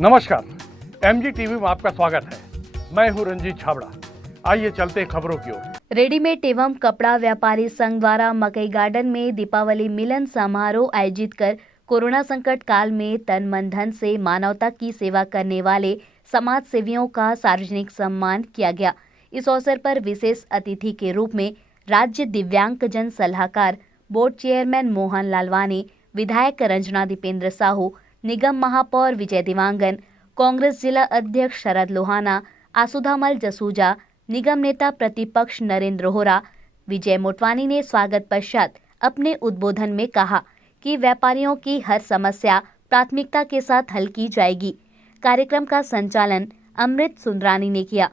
नमस्कार, MG TV में आपका स्वागत है। मैं हूं रंजीत छाबड़ा। आइए चलते खबरों की ओर। रेडीमेड एवं कपड़ा व्यापारी संघ द्वारा मकई गार्डन में दीपावली मिलन समारोह आयोजित कर कोरोना संकट काल में तन मन धन से मानवता की सेवा करने वाले समाज सेवियों का सार्वजनिक सम्मान किया गया। इस अवसर पर विशेष अतिथि के रूप में राज्य दिव्यांगजन सलाहकार बोर्ड चेयरमैन मोहन लालवानी, विधायक रंजना दीपेंद्र साहू, निगम महापौर विजय दिवांगन, कांग्रेस जिला अध्यक्ष शरद लोहाना, आसुधामल जसूजा, निगम नेता प्रतिपक्ष नरेंद्र होरा, विजय मोटवानी ने स्वागत पश्चात अपने उद्बोधन में कहा कि व्यापारियों की हर समस्या प्राथमिकता के साथ हल की जाएगी। कार्यक्रम का संचालन अमृत सुंदरानी ने किया।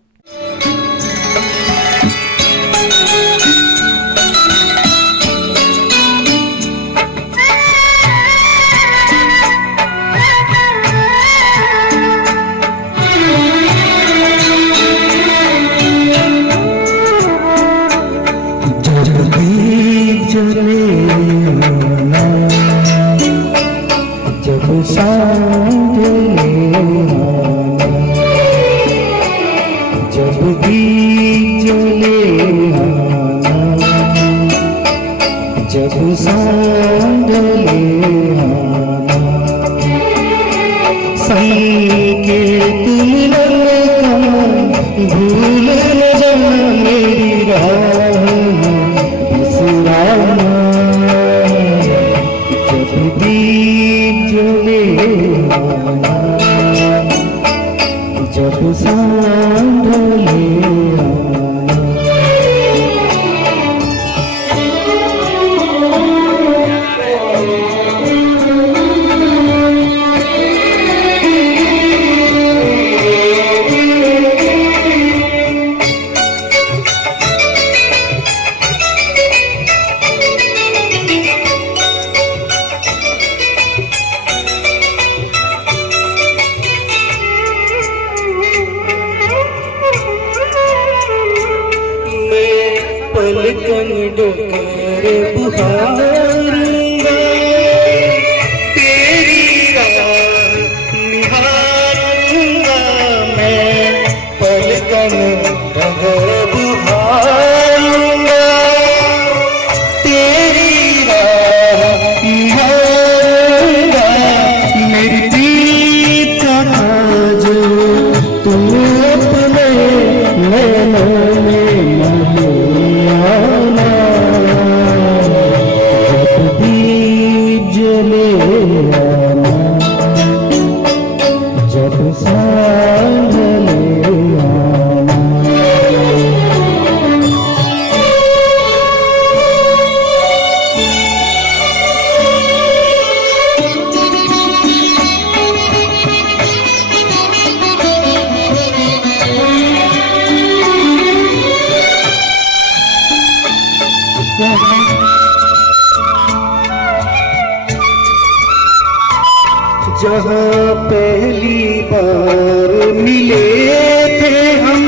पलकन डोकर बुहारूंगा, तेरी राह निहारूंगा। मैं पलकन डोकर बुहारूंगा, तेरी राह निहारूंगा। मेरी प्रीत का ताज तुम अपने नैनों में जहाँ पहली बार मिले थे हम,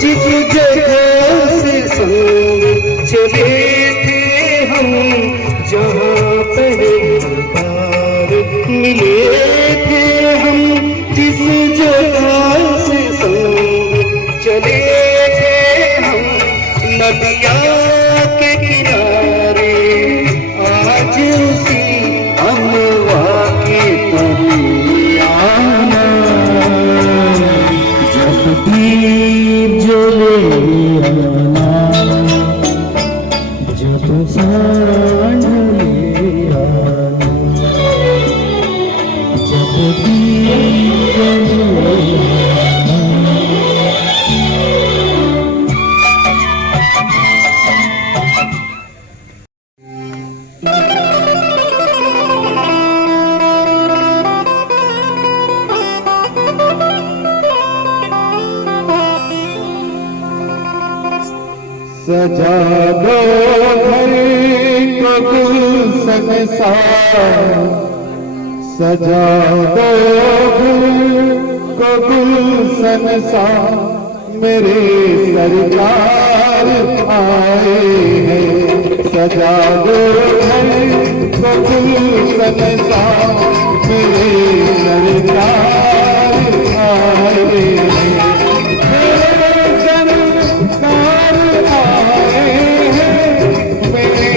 जिस जगह से संग चले थे हम, जहाँ पहली बार मिले थे हम, जिस जगह से संग चले थे हम, नदिया के किनारे आज उसी अमवा के आना। जब दीप जले आना, जब सांझ ले आना, जब दीप जले सजा दो घर को गुलशन सा, सजा दो घर को गुलशन सा। मेरे सरकार आए हैं, सजा दो घर को गुलशन सा। मेरे सरकार आए मेरे सरकार आए हैं मेरे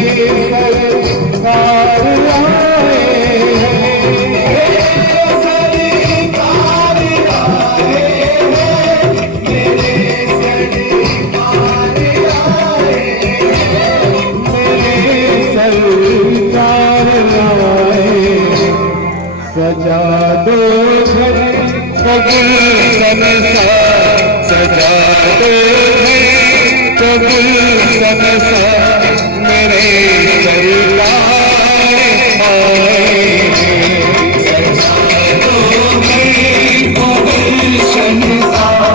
सरकार आए सजा दो घर कबूल सा सजा दो घर कबूल सा मेरे सरकार आए सजा दो घर कबूल सा मेरे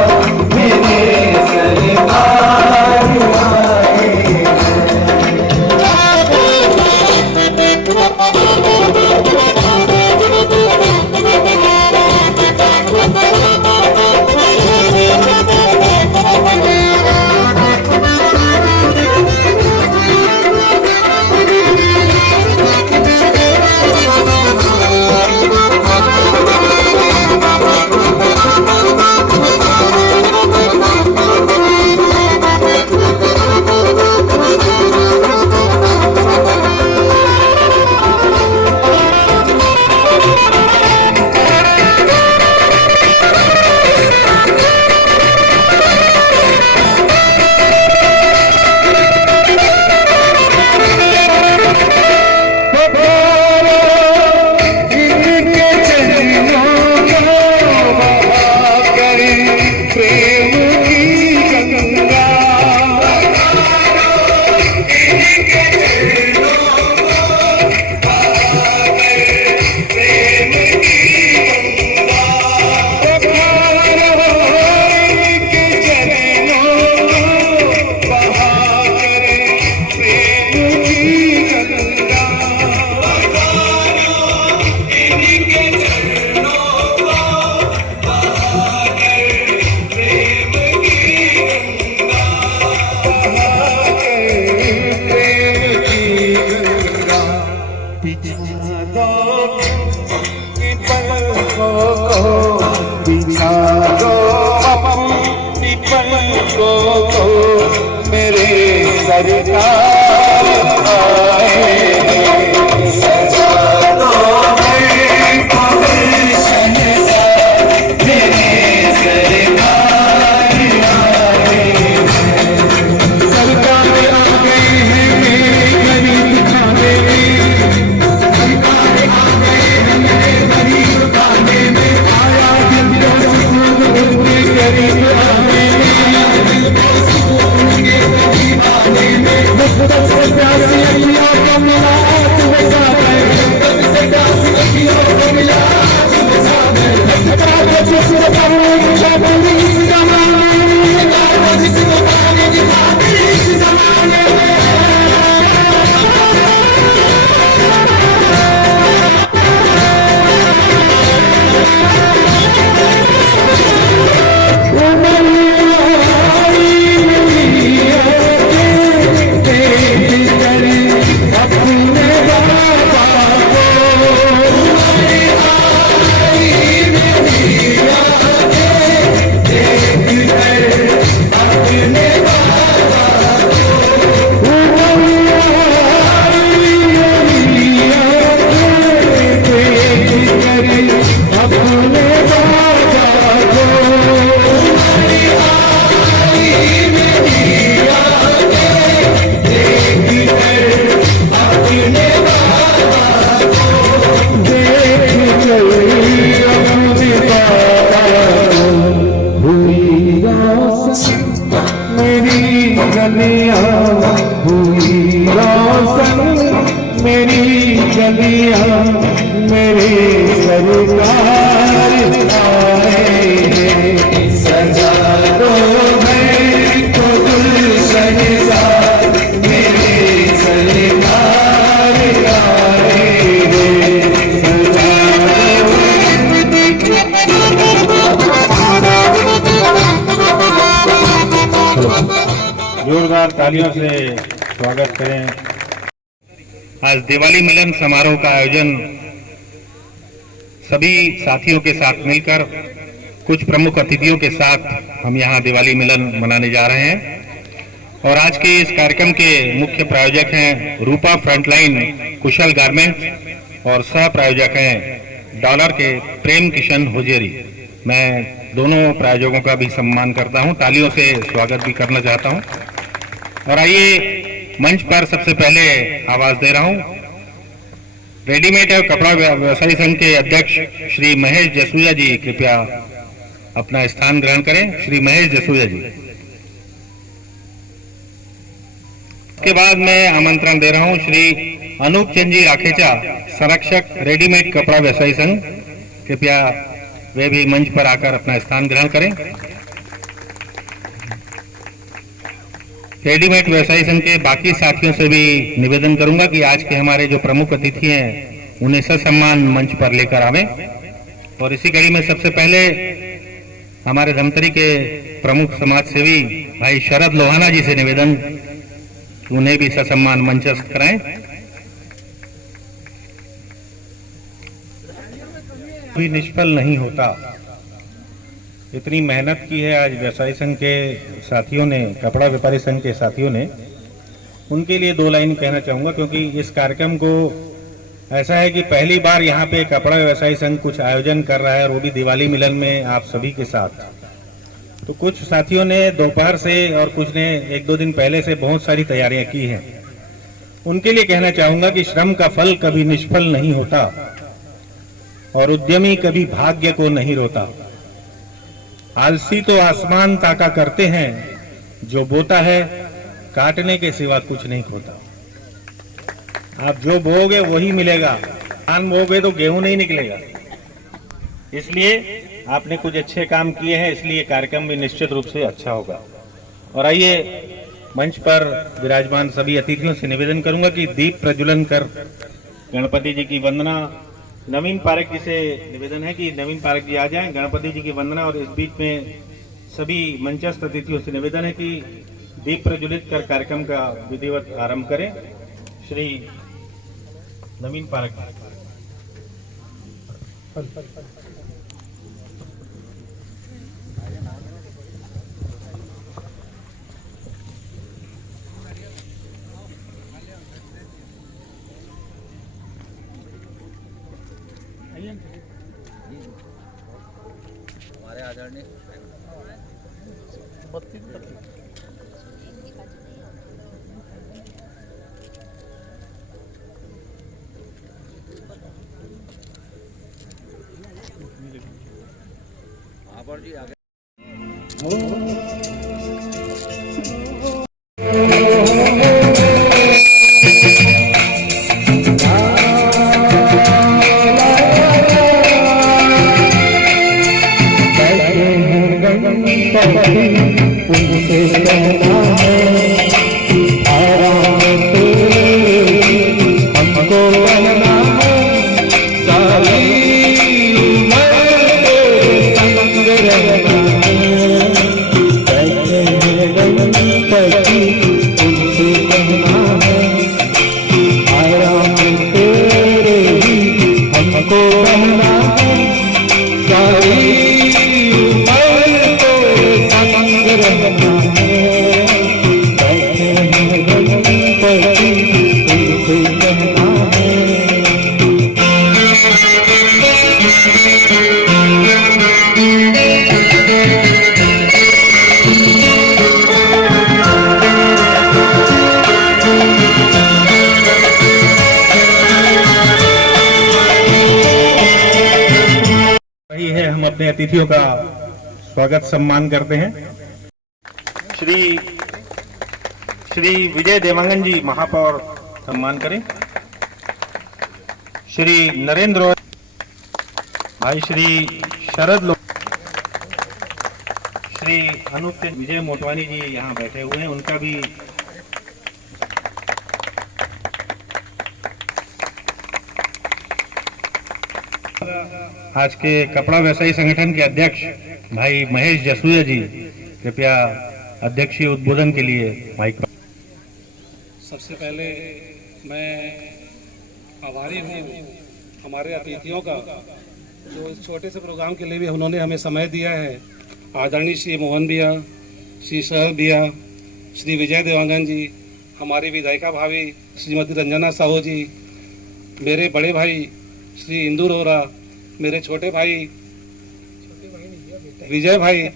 सरकार आए बिछा दो अपनी पलकों को मेरे सरकार आए सजा दो मेरे सरकार आए सरकार आ गई है मेरे गरीब खाने में सरकार आ गई है मेरे गरीब खाने में आया गरीब आने में सबसे प्यासी अखियों को मिला तुम्हें साथ सबसे प्यासी अखियों को मिला तुम्हें साथ जिसको पाने की खातिर इस जमाने में जिसको पाने की खातिर इस जमाने में मेरे सरकार आए सजा दो मैं तो गुलशन सा मेरे सरकार आए जोरदार तालियों से स्वागत करें। आज दिवाली मिलन समारोह का आयोजन सभी साथियों के साथ मिलकर कुछ प्रमुख अतिथियों के साथ हम यहाँ दिवाली मिलन मनाने जा रहे हैं। और आज के इस कार्यक्रम के मुख्य प्रायोजक हैं रूपा फ्रंटलाइन कुशल गारमेंट्स और सह प्रायोजक हैं डॉलर के प्रेम किशन हुजेरी। मैं दोनों प्रायोजकों का भी सम्मान करता हूं, तालियों से स्वागत भी करना चाहता हूं। और आइए मंच पर सबसे पहले आवाज दे रहा हूं रेडीमेड और कपड़ा व्यवसायी संघ के अध्यक्ष श्री महेश जसूजा जी, कृपया अपना स्थान ग्रहण करें। श्री महेश जसूजा जी। के बाद मैं आमंत्रण दे रहा हूं श्री अनूप चंद जी राखेचा, संरक्षक रेडीमेड कपड़ा व्यवसायी संघ, कृपया वे भी मंच पर आकर अपना स्थान ग्रहण करें। रेडीमेड व्यवसायी संघ के बाकी साथियों से भी निवेदन करूंगा कि आज के हमारे जो प्रमुख अतिथि हैं उन्हें ससम्मान मंच पर लेकर आवें। और इसी कड़ी में सबसे पहले हमारे धमतरी के प्रमुख समाज सेवी भाई शरद लोहाना जी से निवेदन, उन्हें भी ससम्मान मंचस्थ कराएं। भी निष्फल नहीं होता, इतनी मेहनत की है आज व्यवसायी संघ के साथियों ने, कपड़ा व्यापारी संघ के साथियों ने। उनके लिए 2 लाइन कहना चाहूंगा, क्योंकि इस कार्यक्रम को ऐसा है कि पहली बार यहाँ पे कपड़ा व्यवसायी संघ कुछ आयोजन कर रहा है, और वो भी दिवाली मिलन में आप सभी के साथ। तो कुछ साथियों ने दोपहर से और कुछ ने 1-2 दिन पहले से बहुत सारी तैयारियां की हैं। उनके लिए कहना चाहूंगा कि श्रम का फल कभी निष्फल नहीं होता और उद्यमी कभी भाग्य को नहीं रोता। आलसी तो आसमान ताका करते हैं, जो बोता है काटने के सिवा कुछ नहीं खोता। आप जो बोओगे वही मिलेगा, धान बोओगे तो गेहूं नहीं निकलेगा। इसलिए आपने कुछ अच्छे काम किए हैं, इसलिए कार्यक्रम भी निश्चित रूप से अच्छा होगा। और आइए मंच पर विराजमान सभी अतिथियों से निवेदन करूंगा कि दीप प्रज्वलन कर गणपति जी की वंदना। नवीन पारक जी से निवेदन है कि नवीन पारक जी आ जाएं, गणपति जी की वंदना। और इस बीच में सभी मंचस्थ अतिथियों से निवेदन है कि दीप प्रज्वलित कर कार्यक्रम का विधिवत आरंभ करें। श्री नवीन पारक। हमारे आदरणीय महापौर जी आगे। उनसे कहना है आराम तेरे हमको कहना है, सारी उम्र तेरे संग रहना है। बैठे हैं गणपति, उनसे कहना है आराम तेरे हमको कहना है, सारी हम अपने अतिथियों का स्वागत सम्मान करते हैं। श्री विजय देवांगन जी महापौर सम्मान करें। श्री नरेंद्र भाई, श्री शरद लो, श्री अनूप विजय मोटवानी जी यहाँ बैठे हुए हैं, उनका भी आज के कपड़ा व्यवसायी संगठन के अध्यक्ष भाई महेश जसूजा जी, कृपया अध्यक्षीय उद्बोधन के लिए माइक। सबसे पहले मैं आभारी हूँ हमारे अतिथियों का जो इस छोटे से प्रोग्राम के लिए भी उन्होंने हमें समय दिया है। आदरणीय श्री मोहन भैया, श्री सहल भैया, श्री विजय देवांगन जी, हमारी विधायिका भाभी श्रीमती रंजना साहू जी, मेरे बड़े भाई श्री इंदू रोहरा, मेरे छोटे भाई विजय भाई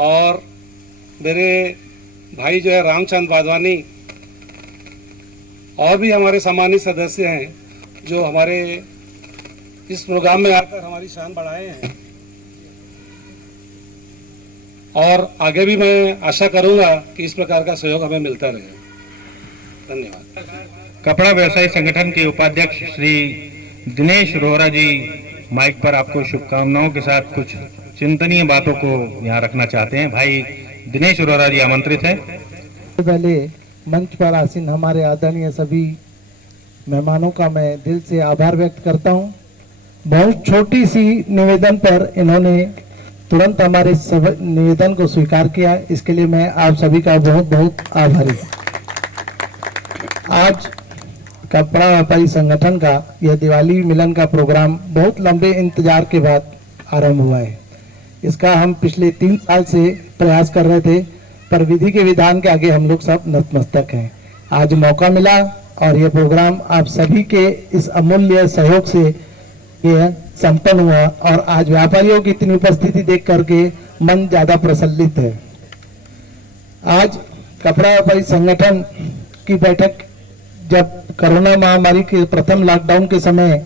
और मेरे भाई जो है रामचंद वाधवानी, और भी हमारे सम्मानित सदस्य हैं जो हमारे इस प्रोग्राम में आकर हमारी शान बढ़ाए हैं। और आगे भी मैं आशा करूंगा कि इस प्रकार का सहयोग हमें मिलता रहे। धन्यवाद। कपड़ा व्यवसायी संगठन के उपाध्यक्ष श्री दिनेश रोहरा जी माइक पर आपको शुभकामनाओं के साथ कुछ चिंतनीय बातों को यहाँ रखना चाहते हैं। भाई दिनेश रोहरा जी आमंत्रित हैं। पहले मंच पर आसीन हमारे आदरणीय सभी मेहमानों का मैं दिल से आभार व्यक्त करता हूं। बहुत छोटी सी निवेदन पर इन्होंने तुरंत हमारे सब निवेदन को स्वीकार किया, इसके लिए मैं आप सभी का बहुत बहुत आभारी हूं। आज कपड़ा व्यापारी संगठन का यह दिवाली मिलन का प्रोग्राम बहुत लंबे इंतजार के बाद आरंभ हुआ है। इसका हम पिछले 3 साल से प्रयास कर रहे थे, पर विधि के विधान के आगे हम लोग सब नतमस्तक हैं। आज मौका मिला और यह प्रोग्राम आप सभी के इस अमूल्य सहयोग से यह संपन्न हुआ और आज व्यापारियों की इतनी उपस्थिति देख करके मन ज्यादा प्रसन्नित है। आज कपड़ा व्यापारी संगठन की बैठक जब कोरोना महामारी के प्रथम लॉकडाउन के समय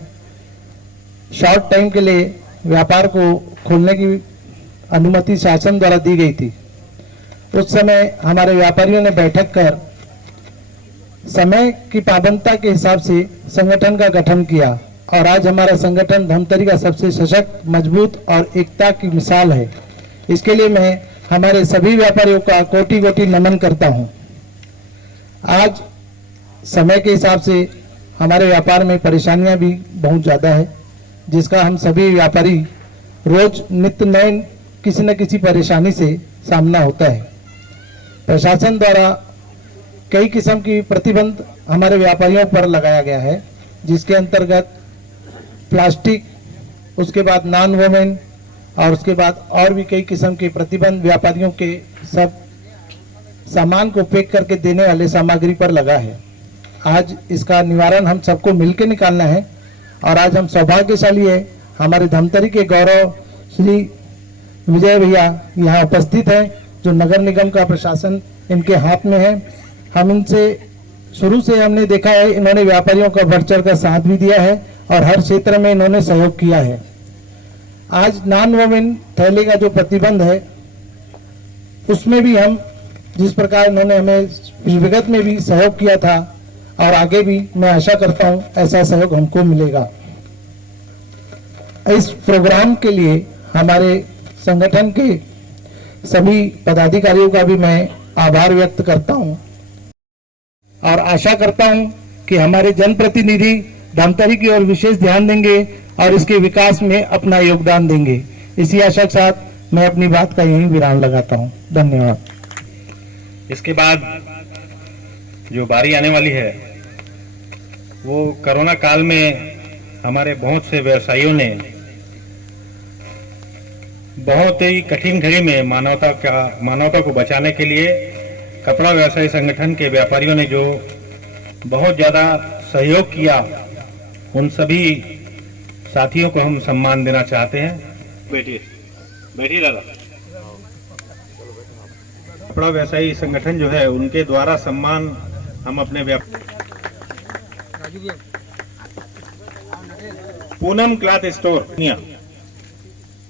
शॉर्ट टाइम के लिए व्यापार को खोलने की अनुमति शासन द्वारा दी गई थी, उस समय हमारे व्यापारियों ने बैठक कर समय की पाबंदता के हिसाब से संगठन का गठन किया और आज हमारा संगठन धमतरी का सबसे सशक्त, मजबूत और एकता की मिसाल है। इसके लिए मैं हमारे सभी व्यापारियों का कोटि कोटि नमन करता हूं। आज समय के हिसाब से हमारे व्यापार में परेशानियां भी बहुत ज़्यादा है, जिसका हम सभी व्यापारी रोज नित्य नए किसी न किसी परेशानी से सामना होता है। प्रशासन द्वारा कई किस्म की प्रतिबंध हमारे व्यापारियों पर लगाया गया है, जिसके अंतर्गत प्लास्टिक, उसके बाद नॉन वोमेन और उसके बाद और भी कई किस्म के प्रतिबंध व्यापारियों के सब सामान को पैक करके देने वाले सामग्री पर लगा है। आज इसका निवारण हम सबको मिलकर निकालना है और आज हम सौभाग्यशाली है, हमारे धमतरी के गौरव श्री विजय भैया यहाँ उपस्थित हैं, जो नगर निगम का प्रशासन इनके हाथ में है। हम इनसे शुरू से हमने देखा है, इन्होंने व्यापारियों का बढ़ चढ़ का साथ भी दिया है और हर क्षेत्र में इन्होंने सहयोग किया है। आज नॉन वोमेन थैले का जो प्रतिबंध है, उसमें भी हम जिस प्रकार इन्होंने हमें विगत में भी सहयोग किया था और आगे भी मैं आशा करता हूं ऐसा सहयोग हमको मिलेगा। इस प्रोग्राम के लिए हमारे संगठन के सभी पदाधिकारियों का भी मैं आभार व्यक्त करता हूं और आशा करता हूं कि हमारे जनप्रतिनिधि धमतरी की ओर विशेष ध्यान देंगे और इसके विकास में अपना योगदान देंगे। इसी आशा के साथ मैं अपनी बात का यही विराम लगाता हूं। धन्यवाद। इसके बाद जो बारी आने वाली है वो कोरोना काल में हमारे बहुत से व्यवसायियों ने बहुत ही कठिन घड़ी में मानवता को बचाने के लिए कपड़ा व्यवसायी संगठन के व्यापारियों ने जो बहुत ज़्यादा सहयोग किया, उन सभी साथियों को हम सम्मान देना चाहते हैं। बैठिए दादा। कपड़ा व्यवसायी संगठन जो है उनके द्वारा सम्मान हम अपने पूनम क्लॉथ स्टोर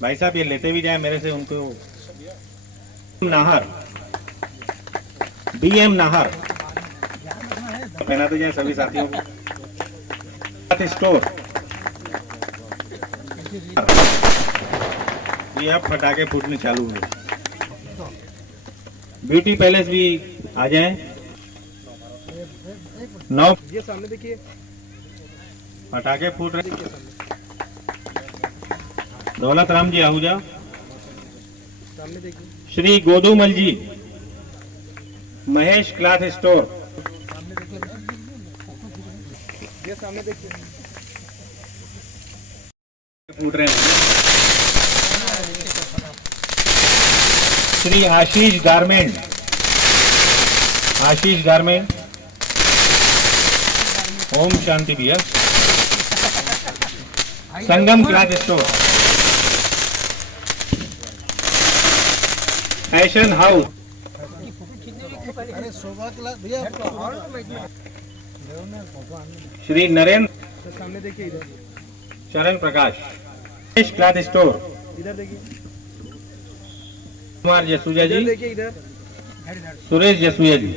भाई साहब ये लेते भी जाए मेरे से, उनको नाहर BM नाहर पहना तो जाए सभी साथियों को। क्लॉथ स्टोर ये अब पटाखे फूटने चालू है। ब्यूटी पैलेस भी आ जाए। ये सामने देखिए पटाखे फूट रहे। दौलत राम जी आहूजा, सामने देखिए। श्री गोदूमल जी, महेश क्लॉथ स्टोर, ये सामने देखिए। उठ रहे हैं। श्री आशीष गारमेंट, ओम शांति भैया। Sangam cloth store, fashion house, Shri Narendra Charan Prakash cloth store, Kumar Jasuja ji, Suresh Jasuja ji,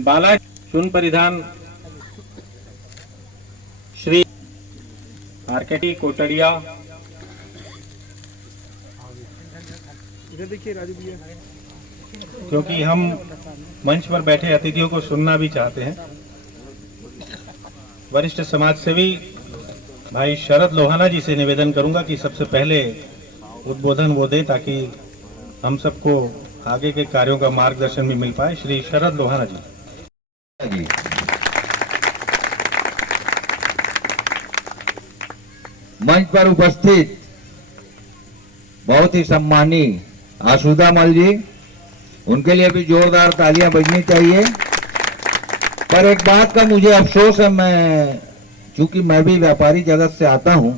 Bala Chun Paridhan, Shri RKT Kotadiya, क्योंकि हम मंच पर बैठे अतिथियों को सुनना भी चाहते हैं। वरिष्ठ समाज सेवी भाई शरद लोहाना जी से निवेदन करूंगा कि सबसे पहले उद्बोधन वो दे, ताकि हम सबको आगे के कार्यों का मार्गदर्शन भी मिल पाए। श्री शरद लोहाना जी। मंच पर उपस्थित बहुत ही सम्मानीय आशुदा मल जी, उनके लिए भी जोरदार तालियां बजनी चाहिए। पर एक बात का मुझे अफसोस है, चूंकि मैं भी व्यापारी जगत से आता हूं,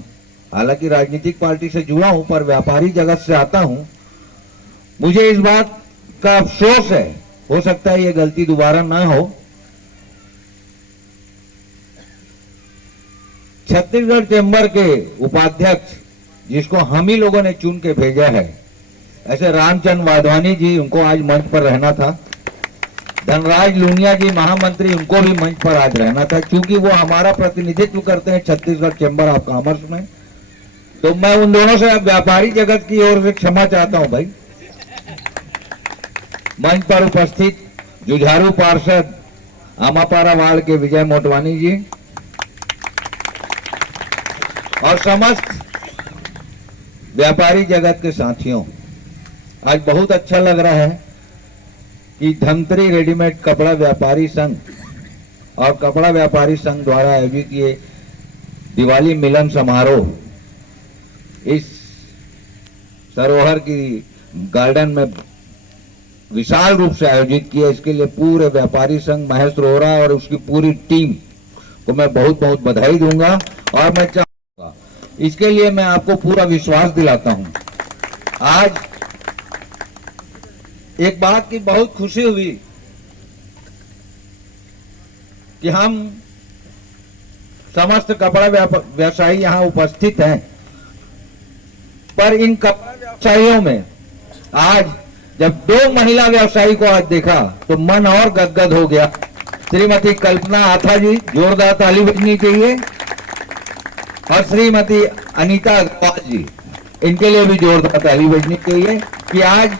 हालांकि राजनीतिक पार्टी से जुड़ा हूं, पर व्यापारी जगत से आता हूं, मुझे इस बात का अफसोस है, हो सकता है ये गलती दोबारा ना हो। छत्तीसगढ़ चैम्बर के उपाध्यक्ष, जिसको हम ही लोगों ने चुन के भेजा है, ऐसे रामचंद्र वाधवानी जी, उनको आज मंच पर रहना था। धनराज लूनिया जी महामंत्री, उनको भी मंच पर आज रहना था, क्योंकि वो हमारा प्रतिनिधित्व करते हैं छत्तीसगढ़ चैम्बर ऑफ कॉमर्स में। तो मैं उन दोनों से अब व्यापारी जगत की ओर से क्षमा चाहता हूं भाई। मंच पर उपस्थित जुझारू पार्षद आमापारा वार्ड के विजय मोटवानी जी और समस्त व्यापारी जगत के साथियों, आज बहुत अच्छा लग रहा है कि धमतरी रेडीमेड कपड़ा व्यापारी संघ और कपड़ा व्यापारी संघ द्वारा आयोजित ये दिवाली मिलन समारोह इस सरोवर की गार्डन में विशाल रूप से आयोजित किया। इसके लिए पूरे व्यापारी संघ महेश रोहरा और उसकी पूरी टीम को मैं बहुत बहुत बधाई दूंगा। और मैं चाहूंगा, इसके लिए मैं आपको पूरा विश्वास दिलाता हूं। आज एक बात की बहुत खुशी हुई कि हम समस्त कपड़ा व्यवसायी यहां उपस्थित हैं, पर इन कपड़ा व्यवसायियों में आज जब 2 महिला व्यवसायी को आज देखा तो मन और गदगद हो गया। श्रीमती कल्पना आथा जी, जोरदार ताली बजनी चाहिए, और श्रीमती अनीता अग्रवाल जी, इनके लिए भी जोरदार ताली बजनी चाहिए कि आज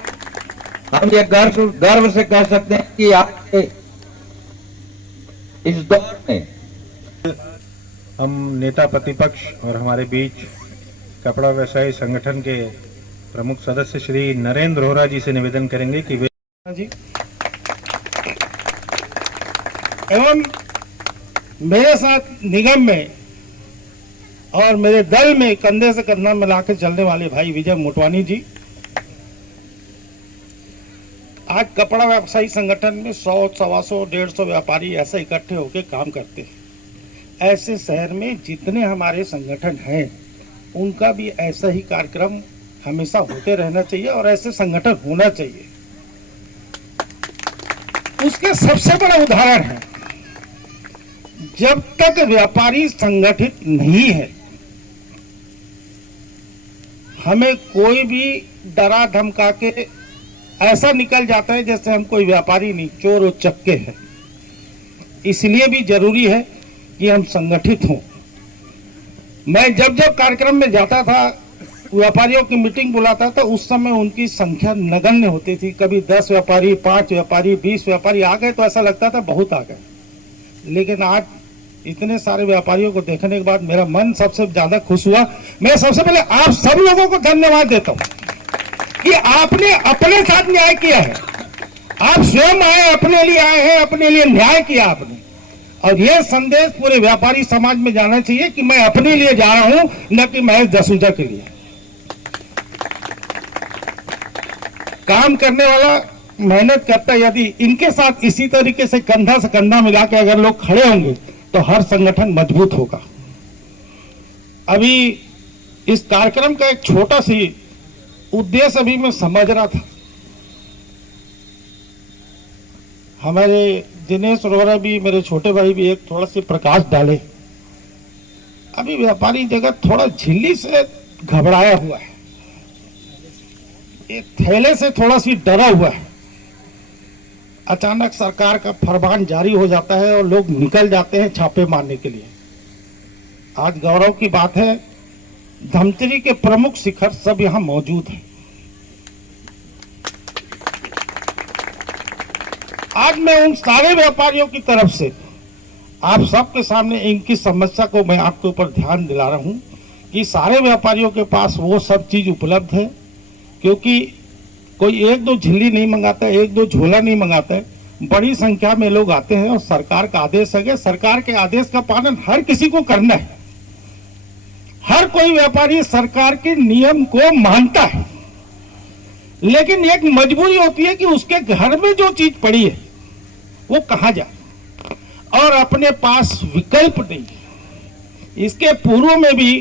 हम ये गर्व से कह सकते हैं कि आज इस दौर में हम नेता प्रतिपक्ष और हमारे बीच कपड़ा व्यवसायी संगठन के प्रमुख सदस्य श्री नरेंद्र रोहरा जी से निवेदन करेंगे कि वे जी एवं मेरे साथ निगम में और मेरे दल में कंधे से कंधा मिलाकर चलने वाले भाई विजय मोटवानी जी, आज कपड़ा व्यवसायी संगठन में 100, 125, 150 व्यापारी ऐसे इकट्ठे होकर काम करते हैं। ऐसे शहर में जितने हमारे संगठन हैं, उनका भी ऐसा ही कार्यक्रम हमेशा होते रहना चाहिए और ऐसे संगठन होना चाहिए। उसके सबसे बड़ा उदाहरण है, जब तक व्यापारी संगठित नहीं है, हमें कोई भी डरा धमका के ऐसा निकल जाता है जैसे हम कोई व्यापारी नहीं, चोर और चक्के हैं। इसलिए भी जरूरी है कि हम संगठित हों। मैं जब जब कार्यक्रम में जाता था, व्यापारियों की मीटिंग बुलाता था, उस समय उनकी संख्या नगण्य होती थी। कभी 10 व्यापारी, 5 व्यापारी, 20 व्यापारी आ गए तो ऐसा लगता था बहुत आ गए। लेकिन आज इतने सारे व्यापारियों को देखने के बाद मेरा मन सबसे ज्यादा खुश हुआ। मैं सबसे पहले आप सब लोगों को धन्यवाद देता हूं कि आपने अपने साथ न्याय किया है। आप स्वयं आए, अपने लिए आए हैं, अपने लिए न्याय किया आपने। और यह संदेश पूरे व्यापारी समाज में जाना चाहिए कि मैं अपने लिए जा रहा हूं, न कि महज जसूजा के लिए। काम करने वाला मेहनत करता है, यदि इनके साथ इसी तरीके से कंधा से कंधा मिला के अगर लोग खड़े होंगे तो हर संगठन मजबूत होगा। अभी इस कार्यक्रम का एक छोटा सी उद्देश्य अभी मैं समझ रहा था। हमारे दिनेश अरोड़ा भी, मेरे छोटे भाई भी एक थोड़ा सी प्रकाश डाले। अभी व्यापारी जगत थोड़ा झिल्ली से घबराया हुआ है, एक थैले से थोड़ा सी डरा हुआ है। अचानक सरकार का फरमान जारी हो जाता है और लोग निकल जाते हैं छापे मारने के लिए। आज गौरव की बात है, धमतरी के प्रमुख शिखर सब यहां मौजूद हैं। आज मैं उन सारे व्यापारियों की तरफ से आप सबके सामने इनकी समस्या को मैं आपके ऊपर ध्यान दिला रहा हूं कि सारे व्यापारियों के पास वो सब चीज उपलब्ध है, क्योंकि कोई एक दो झिल्ली नहीं मंगाता है, एक दो झोला नहीं मंगाता है, बड़ी संख्या में लोग आते हैं और सरकार का आदेश है। सरकार के आदेश का पालन हर किसी को करना है। हर कोई व्यापारी सरकार के नियम को मानता है, लेकिन एक मजबूरी होती है कि उसके घर में जो चीज पड़ी है वो कहां जाए, और अपने पास विकल्प नहीं है। इसके पूर्व में भी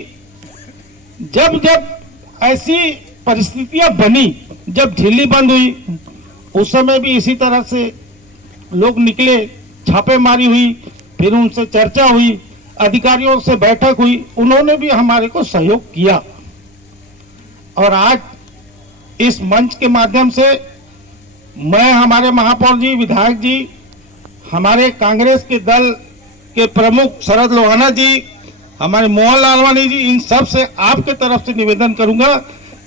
जब ऐसी परिस्थितियां बनी, जब झिल्ली बंद हुई, उस समय भी इसी तरह से लोग निकले, छापेमारी हुई, फिर उनसे चर्चा हुई, अधिकारियों से बैठक हुई, उन्होंने भी हमारे को सहयोग किया। और आज इस मंच के माध्यम से मैं, हमारे महापौर जी, विधायक जी, हमारे कांग्रेस के दल के प्रमुख शरद लोहाना जी, हमारे मोहन लालवानी जी, इन सब से आपके तरफ से निवेदन करूंगा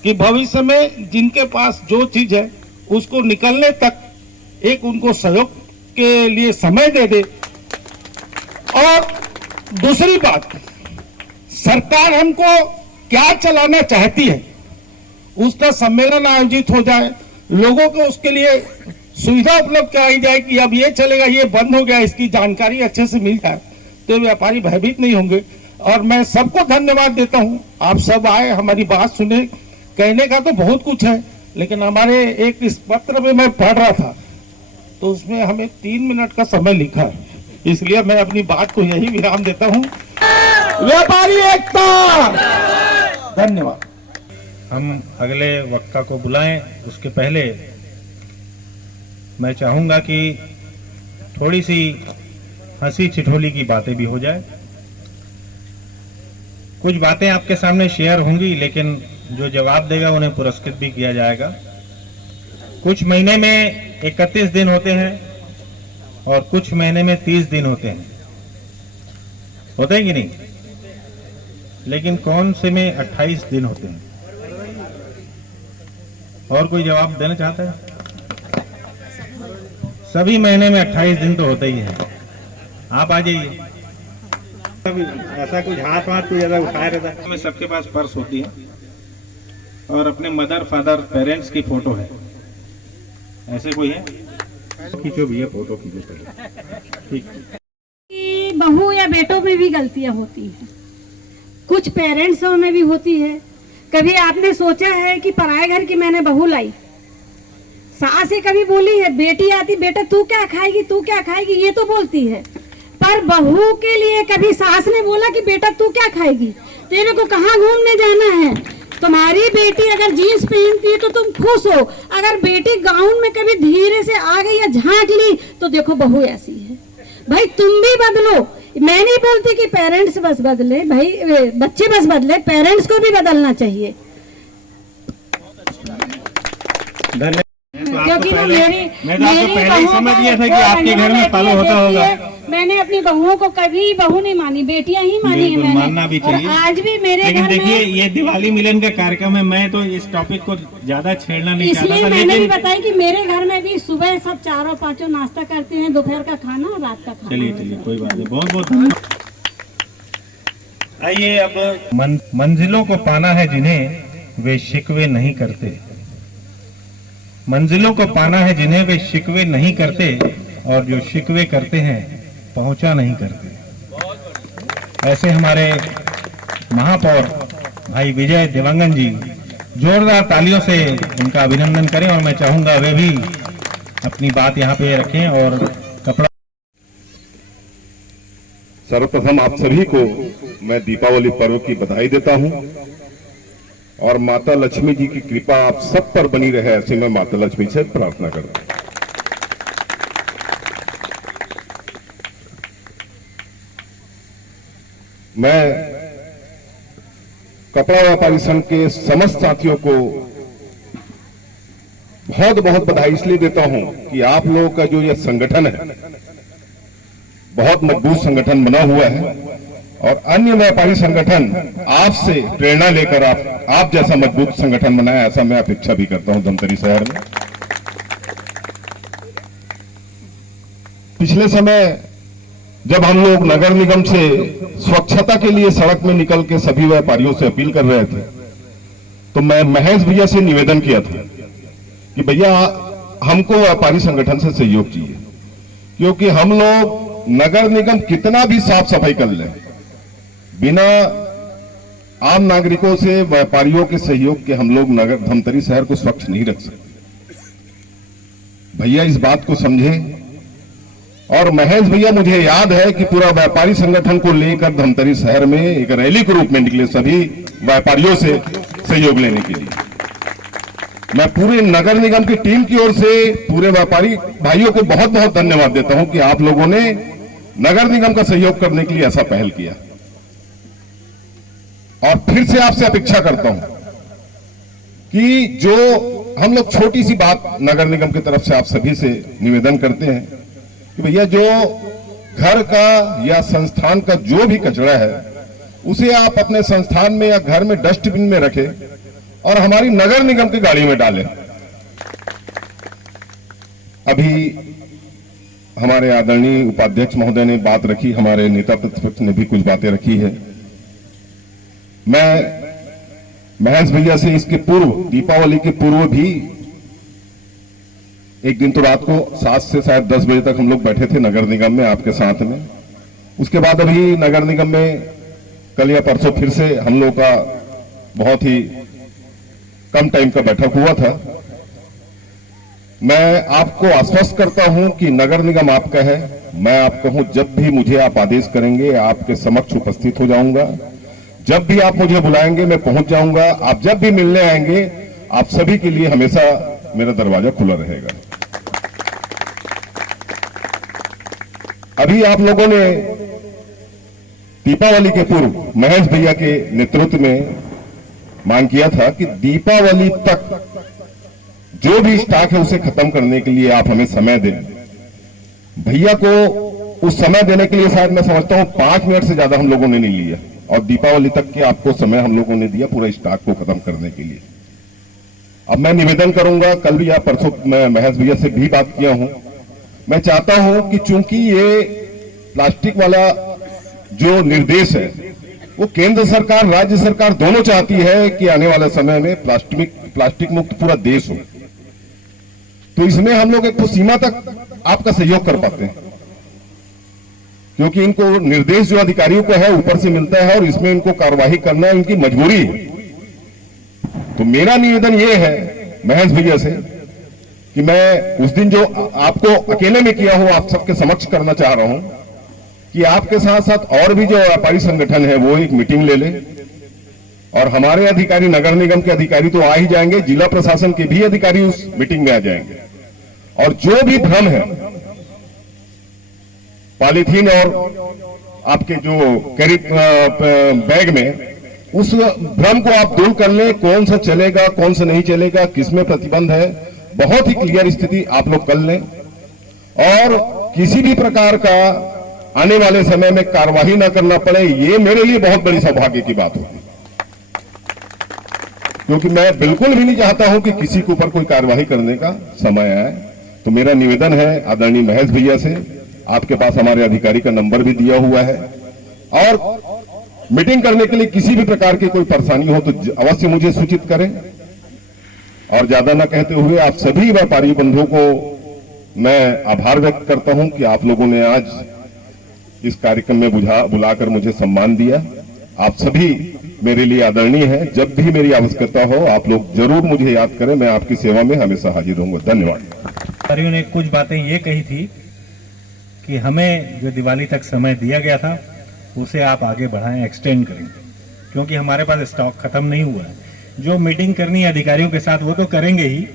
कि भविष्य में जिनके पास जो चीज है उसको निकलने तक एक उनको सहयोग के लिए समय दे दे। और दूसरी बात, सरकार हमको क्या चलाना चाहती है उसका सम्मेलन आयोजित हो जाए, लोगों को उसके लिए सुविधा उपलब्ध कराई जाए कि अब ये चलेगा, ये बंद हो गया, इसकी जानकारी अच्छे से मिल जाए, तो व्यापारी भयभीत नहीं होंगे। और मैं सबको धन्यवाद देता हूं, आप सब आए, हमारी बात सुने। कहने का तो बहुत कुछ है, लेकिन हमारे एक इस पत्र में मैं पढ़ रहा था तो उसमें हमें 3 मिनट का समय लिखा है, इसलिए मैं अपनी बात को यही विराम देता हूं। व्यापारी एकता। धन्यवाद। हम अगले वक्ता को बुलाएं, उसके पहले मैं चाहूंगा कि थोड़ी सी हंसी ठिठोली की बातें भी हो जाए। कुछ बातें आपके सामने शेयर होंगी, लेकिन जो जवाब देगा उन्हें पुरस्कृत भी किया जाएगा। कुछ महीने में 31 दिन होते हैं और कुछ महीने में 30 दिन होते हैं, होते हैं कि नहीं? लेकिन कौन से में 28 दिन होते हैं? और कोई जवाब देना चाहता है? सभी महीने में 28 दिन तो होते ही हैं। आप आ जाइए। ऐसा कुछ हाथ कोई ज्यादा उठाया रहता है। सबके पास पर्स होती है और अपने मदर फादर पेरेंट्स की फोटो है। ऐसे कोई है? खींचो भैया, फोटो खींचो। ठीक। बहू या बेटों में भी गलतियां होती हैं, कुछ पेरेंट्सों में भी होती है। कभी आपने सोचा है कि पराए घर की मैंने बहू लाई, सास ही कभी बोली है, बेटी आती, बेटा तू क्या खाएगी, तू क्या खाएगी, ये तो बोलती है, पर बहू के लिए कभी सास ने बोला कि बेटा तू क्या खाएगी, तेरे को कहाँ घूमने जाना है, तुम्हारी बेटी अगर जीन्स पहनती है तो तुम खुश हो, अगर बेटी गाउन में कभी धीरे से आ गई या झांक ली तो देखो बहू ऐसी है। भाई तुम भी बदलो। मैं नहीं बोलती कि पेरेंट्स बस बदले, भाई बच्चे बस बदले, पेरेंट्स को भी बदलना चाहिए। क्योंकि मेरी पहले समझ गया था कि आपके घर में फॉलो होता होगा। मैंने अपनी बहुओं को कभी बहू नहीं मानी, बेटियां ही मानी है मैंने, मानना भी चाहिए। और आज भी मेरे लेकिन घर देखिए, में ये दिवाली मिलन का कार्यक्रम है, मैं तो इस टॉपिक को ज्यादा छेड़ना नहीं चाहता इसलिए था, मैंने भी लेकिन बताया कि मेरे घर में भी सुबह सब 4-5 नाश्ता करते हैं, दोपहर का खाना और रात का खाना। चलिए कोई बात नहीं, बहुत बहुत धन्यवाद। आइए अब मंजिलों को पाना है जिन्हें वे शिकवे नहीं करते, मंजिलों को पाना है जिन्हें वे शिकवे नहीं करते, और जो शिकवे करते हैं पहुंचा नहीं करते। ऐसे हमारे महापौर भाई विजय देवांगन जी, जोरदार तालियों से उनका अभिनंदन करें और मैं चाहूंगा वे भी अपनी बात यहाँ पे रखें। और कपड़ा सर्वप्रथम आप सभी को मैं दीपावली पर्व की बधाई देता हूं और माता लक्ष्मी जी की कृपा आप सब पर बनी रहे, ऐसे मैं माता लक्ष्मी से प्रार्थना करता हूं। मैं कपड़ा व्यापारी संघ के समस्त साथियों को बहुत बहुत बधाई इसलिए देता हूं कि आप लोगों का जो यह संगठन है बहुत मजबूत संगठन बना हुआ है और अन्य व्यापारी संगठन आपसे प्रेरणा लेकर आप जैसा मजबूत संगठन बनाए, ऐसा मैं अपेक्षा भी करता हूं धमतरी शहर में। पिछले समय जब हम लोग नगर निगम से स्वच्छता के लिए सड़क में निकल के सभी व्यापारियों से अपील कर रहे थे, तो मैं महेश भैया से निवेदन किया था कि भैया हमको व्यापारी संगठन से सहयोग चाहिए, क्योंकि हम लोग नगर निगम कितना भी साफ सफाई कर ले, बिना आम नागरिकों से व्यापारियों के सहयोग के हम लोग नगर धमतरी शहर को स्वच्छ नहीं रख सकते। भैया इस बात को समझे। और महेश भैया, मुझे याद है कि पूरा व्यापारी संगठन को लेकर धमतरी शहर में एक रैली के रूप में निकले सभी व्यापारियों से सहयोग लेने के लिए। मैं पूरे नगर निगम की टीम की ओर से पूरे व्यापारी भाइयों को बहुत बहुत धन्यवाद देता हूं कि आप लोगों ने नगर निगम का सहयोग करने के लिए ऐसा पहल किया। और फिर से आपसे अपेक्षा करता हूं कि जो हम लोग छोटी सी बात नगर निगम की तरफ से आप सभी से निवेदन करते हैं कि भैया जो घर का या संस्थान का जो भी कचरा है उसे आप अपने संस्थान में या घर में डस्टबिन में रखें और हमारी नगर निगम की गाड़ी में डालें। अभी हमारे आदरणीय उपाध्यक्ष महोदय ने बात रखी, हमारे नेता प्रतिपक्ष ने भी कुछ बातें रखी है। मैं महेश भैया से इसके पूर्व, दीपावली के पूर्व भी एक दिन तो रात को 7 से शायद 10 बजे तक हम लोग बैठे थे नगर निगम में आपके साथ में। उसके बाद अभी नगर निगम में कल या परसों फिर से हम लोग का बहुत ही कम टाइम का बैठक हुआ था। मैं आपको आश्वस्त करता हूं कि नगर निगम आपका है। मैं आपका हूं, जब भी मुझे आप आदेश करेंगे आपके समक्ष उपस्थित हो जाऊंगा। जब भी आप मुझे बुलाएंगे मैं पहुंच जाऊंगा। आप जब भी मिलने आएंगे आप सभी के लिए हमेशा मेरा दरवाजा खुला रहेगा। अभी आप लोगों ने दीपावली के पूर्व महेश भैया के नेतृत्व में मांग किया था कि दीपावली तक जो भी स्टॉक है उसे खत्म करने के लिए आप हमें समय दें। भैया को उस समय देने के लिए शायद मैं समझता हूं 5 मिनट से ज्यादा हम लोगों ने नहीं लिया और दीपावली तक के आपको समय हम लोगों ने दिया पूरा स्टॉक को खत्म करने के लिए। अब मैं निवेदन करूंगा, कल भी या परसों मैं महेश भैया से भी बात किया हूं, मैं चाहता हूं कि चूंकि ये प्लास्टिक वाला जो निर्देश है वो केंद्र सरकार राज्य सरकार दोनों चाहती है कि आने वाले समय में प्लास्टिक मुक्त पूरा देश हो, तो इसमें हम लोग एक तो सीमा तक आपका सहयोग कर पाते हैं, क्योंकि इनको निर्देश जो अधिकारियों को है ऊपर से मिलता है और इसमें इनको कार्यवाही करना इनकी मजबूरी है। तो मेरा निवेदन ये है महेश भैया से कि मैं उस दिन जो आपको अकेले में किया हूं आप सबके समक्ष करना चाह रहा हूं कि आपके साथ साथ और भी जो व्यापारी संगठन है वो एक मीटिंग ले ले और हमारे अधिकारी नगर निगम के अधिकारी तो आ ही जाएंगे, जिला प्रशासन के भी अधिकारी उस मीटिंग में आ जाएंगे और जो भी भ्रम है पॉलीथीन और आपके जो कैरी बैग में, उस भ्रम को आप दूर कर ले। कौन सा चलेगा कौन सा नहीं चलेगा, किसमें प्रतिबंध है, बहुत ही क्लियर स्थिति आप लोग कर लें और किसी भी प्रकार का आने वाले समय में कार्यवाही ना करना पड़े, ये मेरे लिए बहुत बड़ी सौभाग्य की बात होगी, क्योंकि मैं बिल्कुल भी नहीं चाहता हूं कि किसी के ऊपर कोई कार्यवाही करने का समय आए। तो मेरा निवेदन है आदरणीय महेश भैया से, आपके पास हमारे अधिकारी का नंबर भी दिया हुआ है और मीटिंग करने के लिए किसी भी प्रकार की कोई परेशानी हो तो अवश्य मुझे सूचित करें। और ज्यादा ना कहते हुए आप सभी व्यापारी बंधुओं को मैं आभार व्यक्त करता हूं कि आप लोगों ने आज इस कार्यक्रम में बुलाकर मुझे सम्मान दिया। आप सभी मेरे लिए आदरणीय हैं। जब भी मेरी आवश्यकता हो आप लोग जरूर मुझे याद करें, मैं आपकी सेवा में हमेशा हाजिर रहूंगा। धन्यवाद। अधिकारियों ने कुछ बातें ये कही थी कि हमें जो दिवाली तक समय दिया गया था उसे आप आगे बढ़ाएं, एक्सटेंड करें, क्योंकि हमारे पास स्टॉक खत्म नहीं हुआ है। जो मीटिंग करनी है अधिकारियों के साथ वो तो करेंगे ही,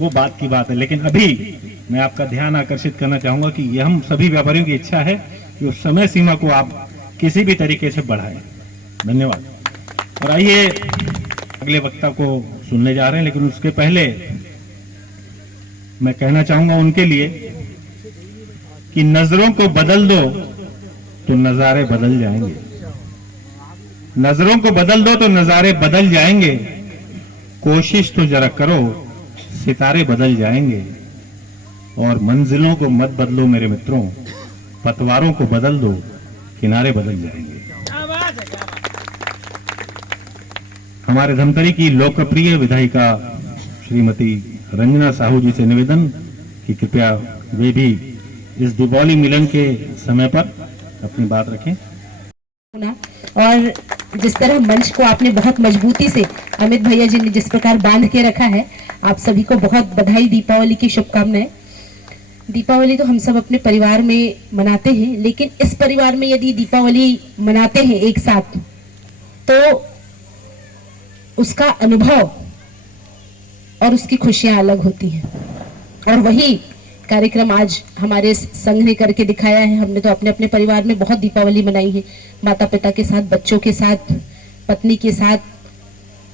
वो बात की बात है, लेकिन अभी मैं आपका ध्यान आकर्षित करना चाहूंगा कि ये हम सभी व्यापारियों की इच्छा है कि उस समय सीमा को आप किसी भी तरीके से बढ़ाएं। धन्यवाद। और आइए अगले वक्ता को सुनने जा रहे हैं, लेकिन उसके पहले मैं कहना चाहूंगा उनके लिए कि नजरों को बदल दो तो नजारे बदल जाएंगे। नजरों को बदल दो तो नजारे बदल जाएंगे। कोशिश तो जरा करो, सितारे बदल जाएंगे। और मंजिलों को मत बदलो मेरे मित्रों, पतवारों को बदल दो, किनारे बदल जाएंगे। हमारे धमतरी की लोकप्रिय विधायिका श्रीमती रंजना साहू जी से निवेदन कि कृपया वे भी इस दीपावली मिलन के समय पर अपनी बात रखें। और जिस तरह मंच को आपने बहुत मजबूती से अमित भैया जी ने जिस प्रकार बांध के रखा है, आप सभी को बहुत बधाई, दीपावली की शुभकामनाएं। दीपावली तो हम सब अपने परिवार में मनाते हैं, लेकिन इस परिवार में यदि दीपावली मनाते हैं एक साथ तो उसका अनुभव और उसकी खुशियां अलग होती हैं। और वही कार्यक्रम आज हमारे संघ ने करके दिखाया है। हमने तो अपने अपने परिवार में बहुत दीपावली मनाई है, माता पिता के साथ, बच्चों के साथ, पत्नी के साथ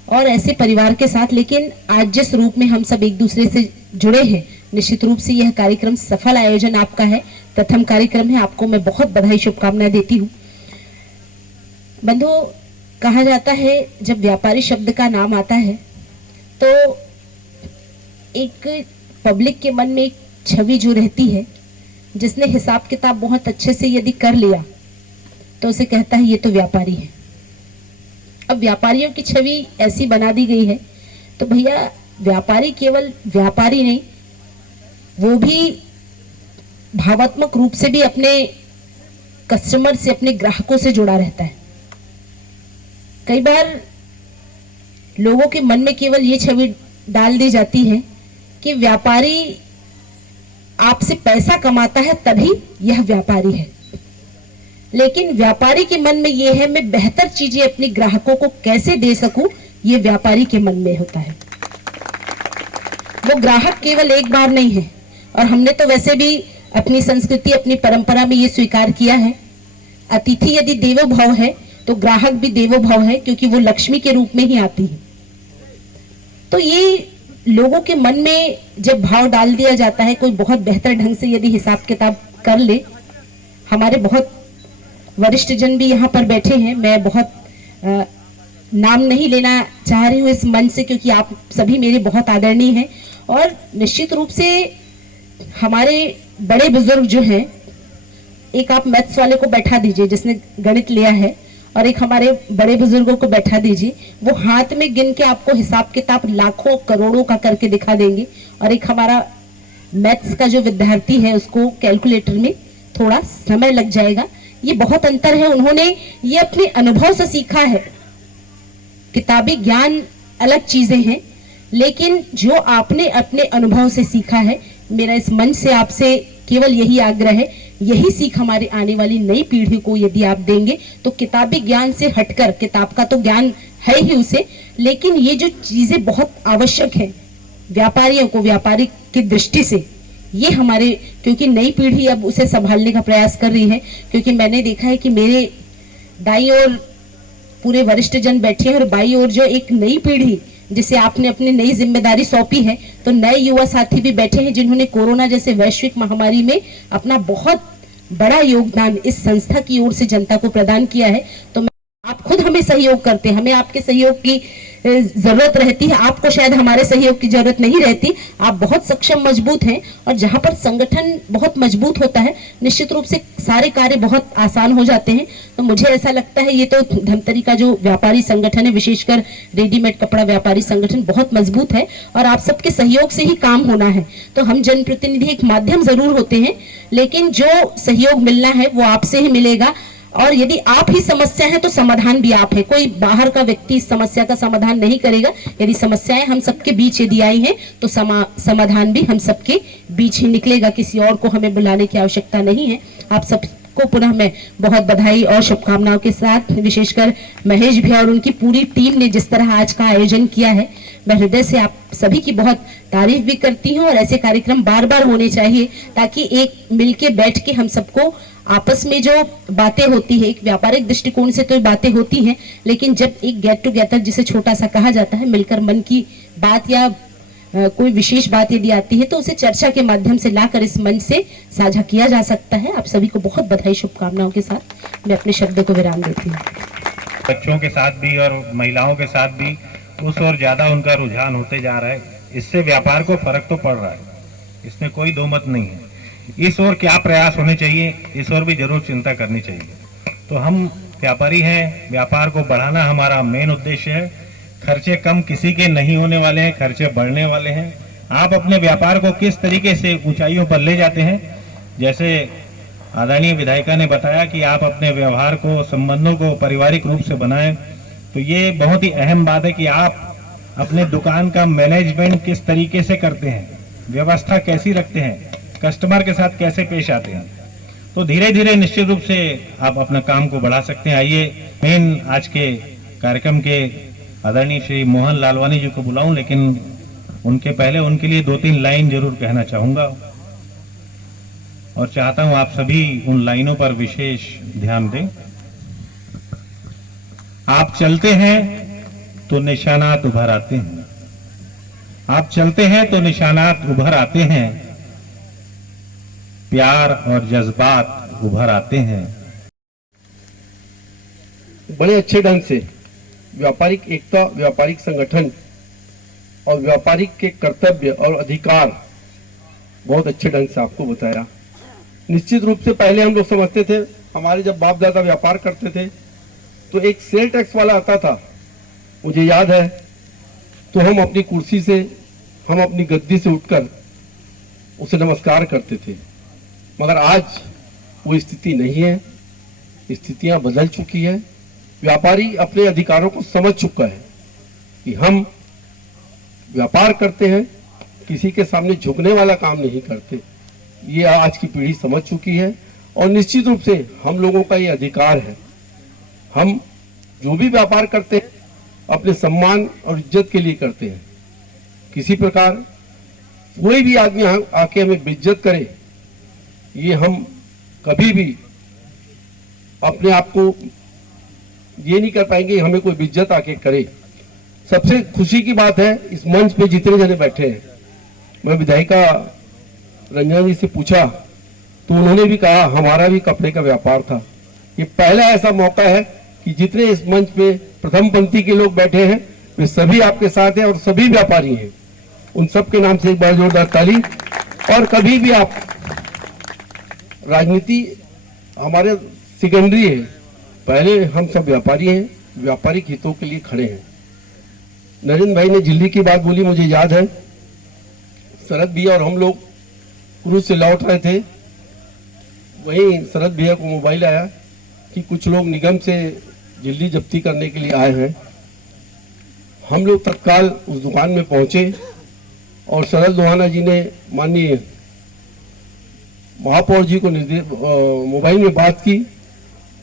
और ऐसे परिवार के साथ। लेकिन आज जिस रूप में हम सब एक दूसरे से जुड़े हैं, निश्चित रूप से यह कार्यक्रम सफल आयोजन आपका है, प्रथम कार्यक्रम है। आपको मैं बहुत बधाई, शुभकामनाएं देती हूँ। बंधु, कहा जाता है जब व्यापारी शब्द का नाम आता है तो एक पब्लिक के मन में एक छवि जो रहती है, जिसने हिसाब किताब बहुत अच्छे से यदि कर लिया तो उसे कहता है ये तो व्यापारी है। अब व्यापारियों की छवि ऐसी बना दी गई है तो भैया व्यापारी केवल व्यापारी नहीं, वो भी भावात्मक रूप से भी अपने कस्टमर से, अपने ग्राहकों से जुड़ा रहता है। कई बार लोगों के मन में केवल ये छवि डाल दी जाती है कि व्यापारी आपसे पैसा कमाता है तभी यह व्यापारी है, लेकिन व्यापारी के मन में यह है मैं बेहतर चीजें अपने ग्राहकों को कैसे दे सकूं, ये व्यापारी के मन में होता है। वो ग्राहक केवल एक बार नहीं है। और हमने तो वैसे भी अपनी संस्कृति, अपनी परंपरा में ये स्वीकार किया है, अतिथि यदि देवो भव है तो ग्राहक भी देवो भव है, क्योंकि वो लक्ष्मी के रूप में ही आती है। तो ये लोगों के मन में जब भाव डाल दिया जाता है, कोई बहुत बेहतर ढंग से यदि हिसाब किताब कर ले, हमारे बहुत वरिष्ठ जन भी यहाँ पर बैठे हैं, मैं बहुत नाम नहीं लेना चाह रही हूँ इस मंच से, क्योंकि आप सभी मेरे बहुत आदरणीय हैं। और निश्चित रूप से हमारे बड़े बुजुर्ग जो हैं, एक आप मैथ्स वाले को बैठा दीजिए जिसने गणित लिया है, और एक हमारे बड़े बुजुर्गों को बैठा दीजिए, वो हाथ में गिन के आपको हिसाब किताब लाखों करोड़ों का करके दिखा देंगे। और एक हमारा मैथ्स का जो विद्यार्थी है उसको कैलकुलेटर में थोड़ा समय लग जाएगा। ये बहुत अंतर है। उन्होंने ये अपने अनुभव से सीखा है। किताबी ज्ञान अलग चीजें हैं, लेकिन जो आपने अपने अनुभव से सीखा है, मेरा इस मंच से आपसे केवल यही आग्रह है, यही सीख हमारे आने वाली नई पीढ़ी को यदि आप देंगे तो किताबी ज्ञान से हटकर, किताब का तो ज्ञान है ही उसे, लेकिन ये जो चीजें बहुत आवश्यक है व्यापारियों को, व्यापारी की दृष्टि से, ये हमारे, क्योंकि नई पीढ़ी अब उसे संभालने का प्रयास कर रही है। क्योंकि मैंने देखा है कि मेरे दाई ओर पूरे वरिष्ठ जन बैठे हैं और बाई ओर जो एक नई पीढ़ी जिसे आपने अपनी नई जिम्मेदारी सौंपी है, तो नए युवा साथी भी बैठे हैं जिन्होंने कोरोना जैसे वैश्विक महामारी में अपना बहुत बड़ा योगदान इस संस्था की ओर से जनता को प्रदान किया है। तो आप खुद हमें सहयोग करते हैं, हमें आपके सहयोग की जरूरत रहती है, आपको शायद हमारे सहयोग की जरूरत नहीं रहती। आप बहुत सक्षम मजबूत हैं, और जहां पर संगठन बहुत मजबूत होता है निश्चित रूप से सारे कार्य बहुत आसान हो जाते हैं। तो मुझे ऐसा लगता है ये तो धमतरी का जो व्यापारी संगठन है, विशेषकर रेडीमेड कपड़ा व्यापारी संगठन बहुत मजबूत है, और आप सबके सहयोग से ही काम होना है। तो हम जनप्रतिनिधि एक माध्यम जरूर होते हैं, लेकिन जो सहयोग मिलना है वो आपसे ही मिलेगा। और यदि आप ही समस्या है तो समाधान भी आप है, कोई बाहर का व्यक्ति इस समस्या का समाधान नहीं करेगा। यदि समस्याएं हम सबके बीच यदि आई हैं तो समाधान भी हम सबके बीच ही निकलेगा, किसी और को हमें बुलाने की आवश्यकता नहीं है। आप सबको पुनः मैं बहुत बधाई और शुभकामनाओं के साथ, विशेषकर महेश भैया और उनकी पूरी टीम ने जिस तरह आज का आयोजन किया है, मैं हृदय से आप सभी की बहुत तारीफ भी करती हूँ। और ऐसे कार्यक्रम बार बार होने चाहिए, ताकि एक मिलके बैठ के हम सबको आपस में जो बातें होती है, एक व्यापारिक दृष्टिकोण से तो बातें होती हैं, लेकिन जब एक गेट टुगेदर जिसे छोटा सा कहा जाता है, मिलकर मन की बात या कोई विशेष बात यदि आती है तो उसे चर्चा के माध्यम से लाकर इस मंच से साझा किया जा सकता है। आप सभी को बहुत बधाई शुभकामनाओं के साथ मैं अपने शब्दों को विराम देती हूँ। बच्चों के साथ भी और महिलाओं के साथ भी उस और ज्यादा उनका रुझान होते जा रहा है। इससे व्यापार को फर्क तो पड़ रहा है, इसमें कोई दो मत नहीं है। इस ओर क्या प्रयास होने चाहिए, इस ओर भी जरूर चिंता करनी चाहिए। तो हम व्यापारी हैं, व्यापार को बढ़ाना हमारा मेन उद्देश्य है। खर्चे कम किसी के नहीं होने वाले हैं, खर्चे बढ़ने वाले हैं। आप अपने व्यापार को किस तरीके से ऊंचाइयों पर ले जाते हैं, जैसे आदरणीय विधायिका ने बताया कि आप अपने व्यवहार को, संबंधों को पारिवारिक रूप से बनाएं, तो ये बहुत ही अहम बात है कि आप अपने दुकान का मैनेजमेंट किस तरीके से करते हैं, व्यवस्था कैसी रखते हैं, कस्टमर के साथ कैसे पेश आते हैं। तो धीरे धीरे निश्चित रूप से आप अपना काम को बढ़ा सकते हैं। आइए मेन आज के कार्यक्रम के आदरणीय श्री मोहन लालवानी जी को बुलाऊं, लेकिन उनके पहले उनके लिए 2-3 लाइन जरूर कहना चाहूंगा, और चाहता हूं आप सभी उन लाइनों पर विशेष ध्यान दें। आप चलते हैं तो निशानात उभर आते हैं, आप चलते हैं तो निशानात उभर आते हैं, प्यार और जज्बात उभर आते हैं। बड़े अच्छे ढंग से व्यापारिक एकता, व्यापारिक संगठन और व्यापारिक के कर्तव्य और अधिकार बहुत अच्छे ढंग से आपको बताया। निश्चित रूप से पहले हम लोग समझते थे, हमारे जब बाप दादा व्यापार करते थे तो एक सेल टैक्स वाला आता था, मुझे याद है, तो हम अपनी कुर्सी से, हम अपनी गद्दी से उठकर उसे नमस्कार करते थे। मगर आज वो स्थिति नहीं है, स्थितियां बदल चुकी है। व्यापारी अपने अधिकारों को समझ चुका है कि हम व्यापार करते हैं, किसी के सामने झुकने वाला काम नहीं करते। ये आज की पीढ़ी समझ चुकी है, और निश्चित रूप से हम लोगों का ये अधिकार है। हम जो भी व्यापार करते हैं अपने सम्मान और इज्जत के लिए करते हैं। किसी प्रकार कोई भी आदमी आके हमें बेइज्जत करे, ये हम कभी भी अपने आप को ये नहीं कर पाएंगे हमें कोई बेइज्जत आके करे। सबसे खुशी की बात है, इस मंच पे जितने जने बैठे हैं, मैं विधायिका रंजना जी से पूछा तो उन्होंने भी कहा हमारा भी कपड़े का व्यापार था। ये पहला ऐसा मौका है कि जितने इस मंच पे प्रथम पंक्ति के लोग बैठे हैं वे सभी आपके साथ हैं और सभी व्यापारी हैं। उन सब के नाम से एक बार जोरदार ताली। और कभी भी आप, राजनीति हमारे सेकेंडरी है, पहले हम सब व्यापारी हैं, व्यापारिक हितों के लिए खड़े हैं। नरेंद्र भाई ने झिल्ली की बात बोली, मुझे याद है, शरद भैया और हम लोग क्रूज से लौट रहे थे, वहीं शरद भैया को मोबाइल आया कि कुछ लोग निगम से झिल्ली जब्ती करने के लिए आए हैं। हम लोग तत्काल उस दुकान में पहुंचे और सरल लोहाना जी ने माननीय महापौर जी को मोबाइल में बात की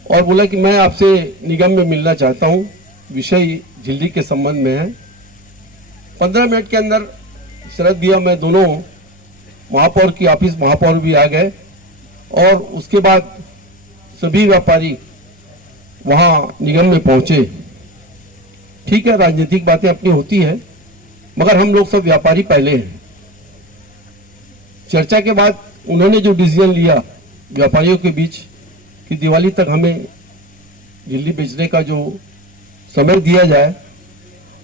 और बोला कि मैं आपसे निगम में मिलना चाहता हूं, विषय झिल्ली के संबंध में है। 15 मिनट के अंदर शरद भैया मैं दोनों महापौर की ऑफिस, महापौर भी आ गए और उसके बाद सभी व्यापारी वहां निगम में पहुंचे। ठीक है, राजनीतिक बातें अपनी होती है, मगर हम लोग सब व्यापारी पहले हैं। चर्चा के बाद उन्होंने जो डिसीजन लिया व्यापारियों के बीच कि दिवाली तक हमें झिल्ली बेचने का जो समय दिया जाए,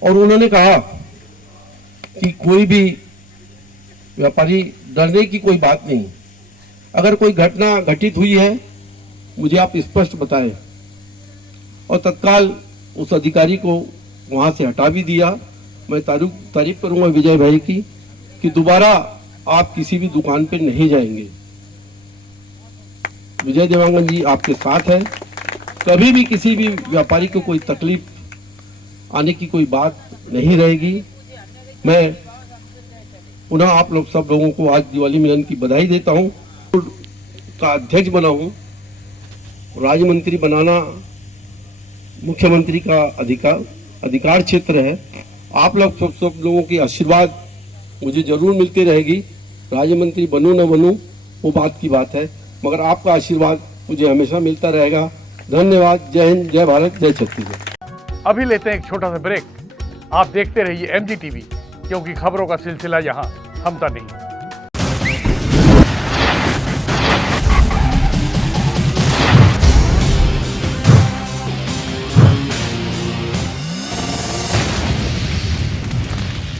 और उन्होंने कहा कि कोई भी व्यापारी डरने की कोई बात नहीं, अगर कोई घटना घटित हुई है मुझे आप स्पष्ट बताएं। और तत्काल उस अधिकारी को वहां से हटा भी दिया। मैं तारीफ करूंगा विजय भाई की कि दोबारा आप किसी भी दुकान पे नहीं जाएंगे। विजय देवांगन जी आपके साथ है, कभी भी किसी भी व्यापारी को कोई तकलीफ आने की कोई बात नहीं रहेगी। मैं पुनः आप लोग सब लोगों को आज दिवाली मिलन की बधाई देता हूं। का अध्यक्ष बना हूं, राज्य मंत्री बनाना मुख्यमंत्री का अधिकार क्षेत्र है। आप लोग सब लोगों की आशीर्वाद मुझे जरूर मिलती रहेगी। राज्य मंत्री बनूं न बनूं वो बात की बात है, मगर आपका आशीर्वाद मुझे हमेशा मिलता रहेगा। धन्यवाद। जय हिंद, जय भारत, जय छत्तीसगढ़। अभी लेते हैं एक छोटा सा ब्रेक। आप देखते रहिए MG TV, क्योंकि खबरों का सिलसिला यहाँ थमता नहीं।